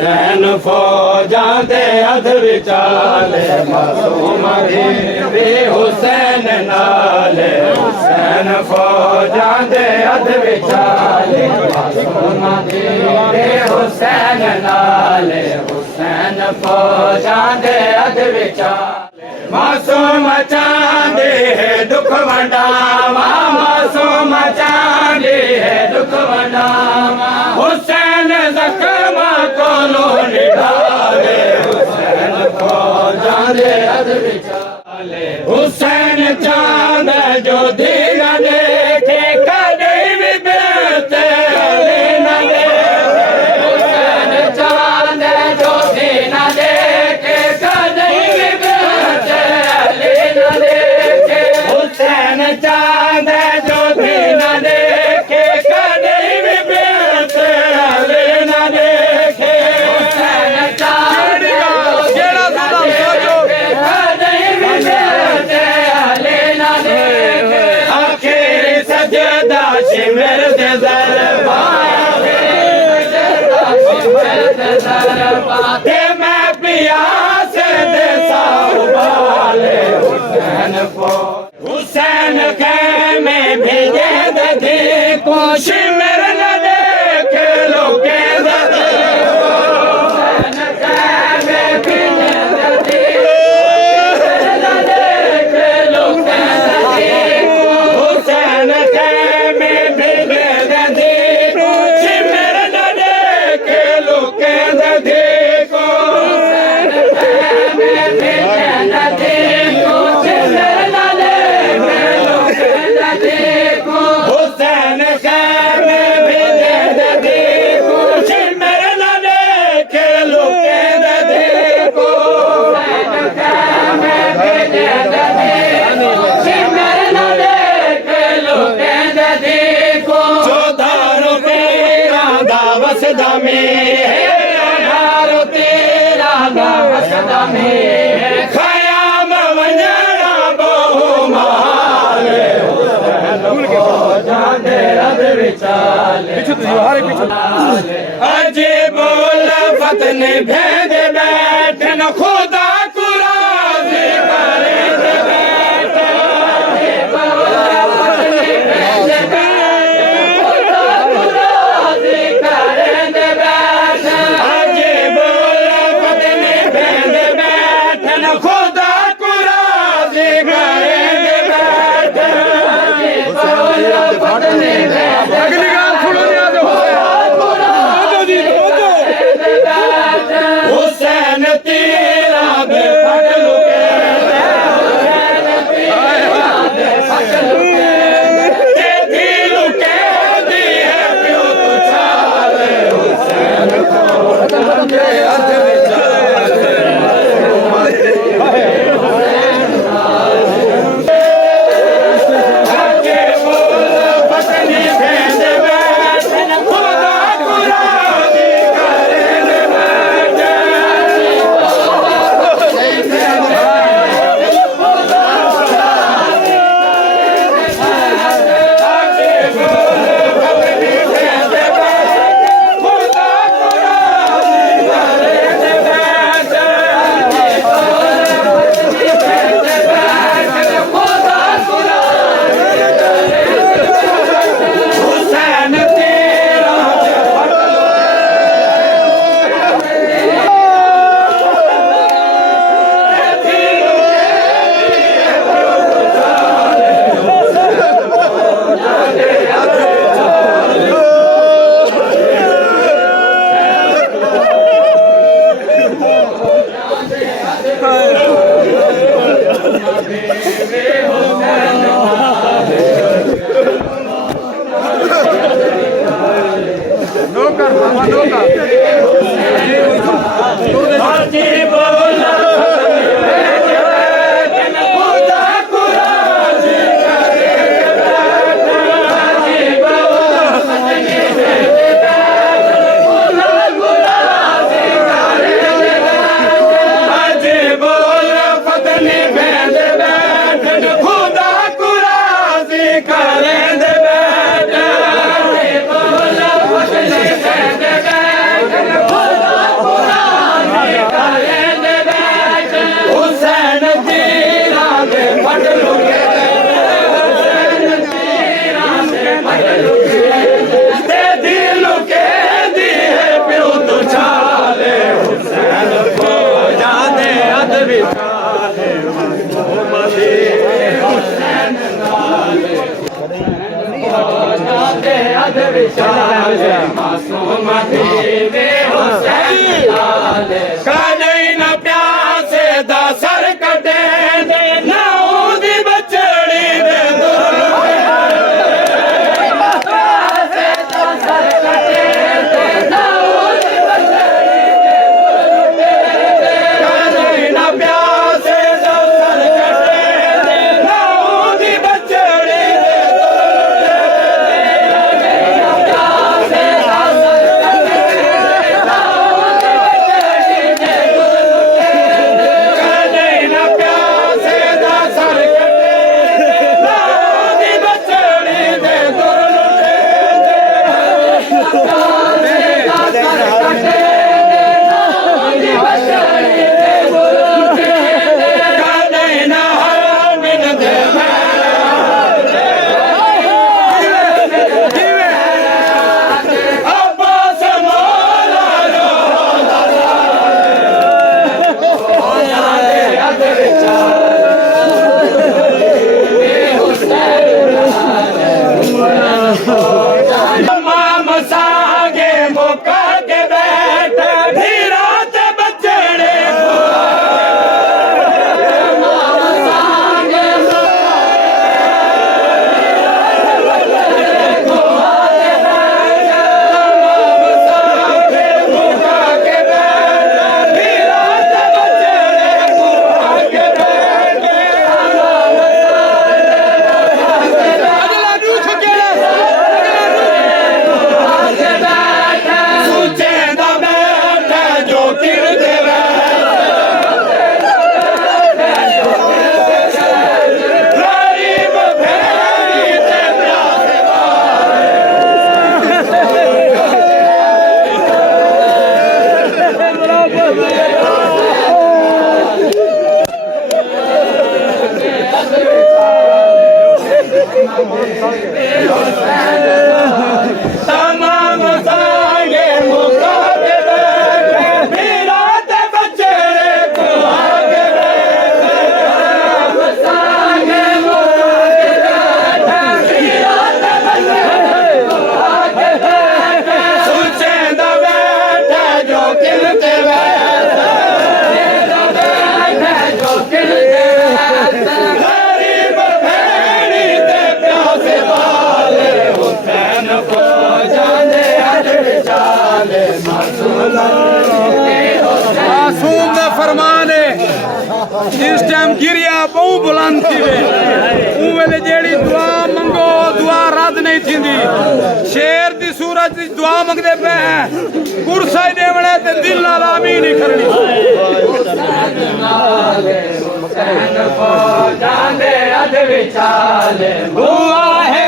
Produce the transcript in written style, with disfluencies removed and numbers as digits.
हुसैन फौजां दे अध विचाले मासूम दी हुसैन नाले हुसैन फौजां दे अध विचाले मासूम दी हुसैन नाले हुसैन फौजां दे अध विचाले मासूम चांदी है दुख वंडावा मासूम चांदी है दुख वंडावा हुसैन जख्म कोलो निढाले हुसैन फौजां दे अध विचाले हुसैन चांद जो दीन देखे कदे भी बेते न देखे हुसैन चांद जो दीन देखे कदे भी बेते न देखे हुसैन चांद जो दीन देखे कदे भी बेते न देखे हुसैन चांद जेड़ा सुना सोचो कदे भी बेते न देखे आखिर सजदा शिमर दे दरबार ते मैं प्यास दे साउबाले हुसैन को हुसैन खेमे भेजे दे को शिमर न देखे लोके दे हुसैन खेमे भेजे दे न देखे लोके दे हुसैन खेमे भेजे दे को शिमर न देखे लोके दे को हुसैन खेमे भेजे दे को शिमर न देखे लोके दे को हुसैन खेमे भेजे दे को शिमर न देखे लोके दे को हुसैन खेमे भेजे दे को शिमर न देखे लोके दे को 14 13 दा वसदा में 18 13 दा वसदा में खयाम वंजणा बहु माले हुसैन फौजां दे अध विचाले अजे बोल फतन भेद बैठन खुदा कुराज़ी करे दे बैठन अजे बोल फतन भेद बैठन खुदा कुराज़ी करे दे बैठन अजे बोल फतन भेद बैठन खुदा कुराज़ी करे दे बैठन अजे बोल फतन भेद अगली गाल सुनो नहीं आज हुसैन तेरा बेफक लुके तेरी लुके दी है प्यो तुझाले हुसैन फौजां दे अध विचाले आके बोल फतन भेद बैठन खुदा कुराज़ी करे दे बैठन ਕਾਲੇ ਨਾ ਪਿਆਸੇ ਦਾ ਸਰ ਕੱਟੇ ਦੇ ਨਾ ਉਹਦੀ ਬਚੜੀ ਦੇ मासूम दा फरमान है जिस टाइम गिरिया बहु बुलंद थी वे वेले जेड़ी दुआ मंगो दुआ रद्द नहीं थींदी शेर दी सूरत दी दुआ मंगदे पे कुर्साई देवणे ते दिल नाल आमीन ही करनी दुआ है